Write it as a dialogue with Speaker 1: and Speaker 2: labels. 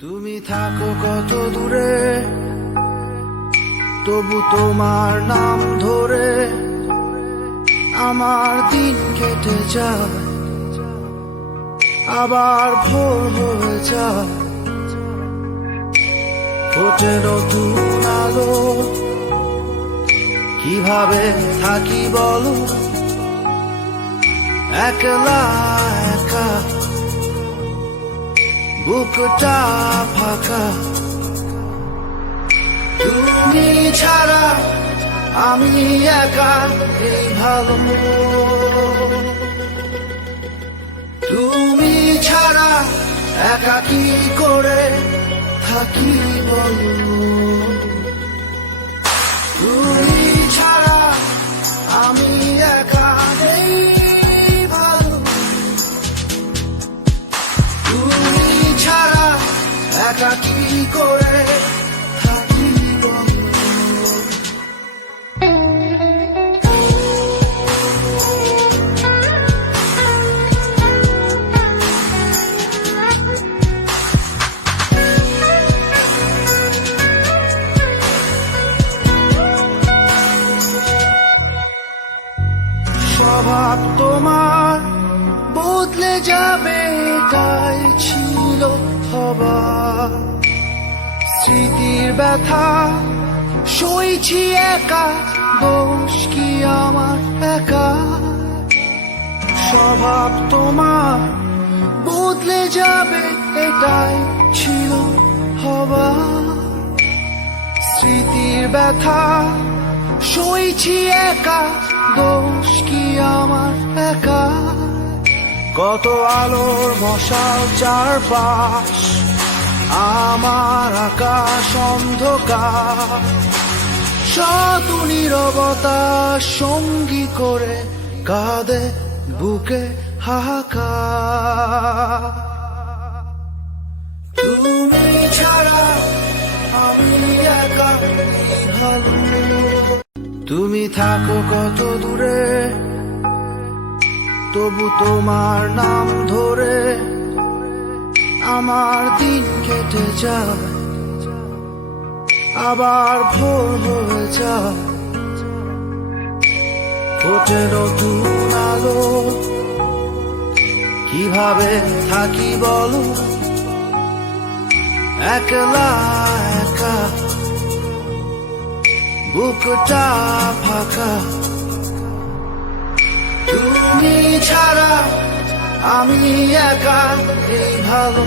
Speaker 1: তুমি থাকো কত দূরে, তবু তোমার নাম ধরে আমার দিন কেটে যায়। আবার ভোর হয়ে যায়। ফোটে নতুন আলো, কীভাবে থাকি বলো? একলা, একা বুকটা ফাঁকা। তুমি ছাড়া আমি একা এই ভালো তুমি ছাড়া একা কি করে থাকি বলো? একা কি স্বভাব তোমার বদলে যাবে এটাই ছিল হবার স্মৃতির ব্যথা, সইছি একা, দোষ কি আমার একা? স্বভাব তোমার বদলে যাবে, এটাই ছিল হবার। স্মৃতির ব্যথা, সইছি একা, দোষ কি আমার একা? কত আলোর মশাল চারপাশ আমার আকাশ অন্ধকার শত সঙ্গী করে কাঁদে বুকে হাহাকার। তুমি ছাড়া আমি তুমি থাকো কত দূরে, তবু তোমার নাম ধরে আমার দিন আবার ভোর হয়ে যায়। নতুন আলো, কীভাবে থাকি বলো? একলা একা, বুকটা ফাঁকা। তুমি ছাড়া আমি একা, এই ভালো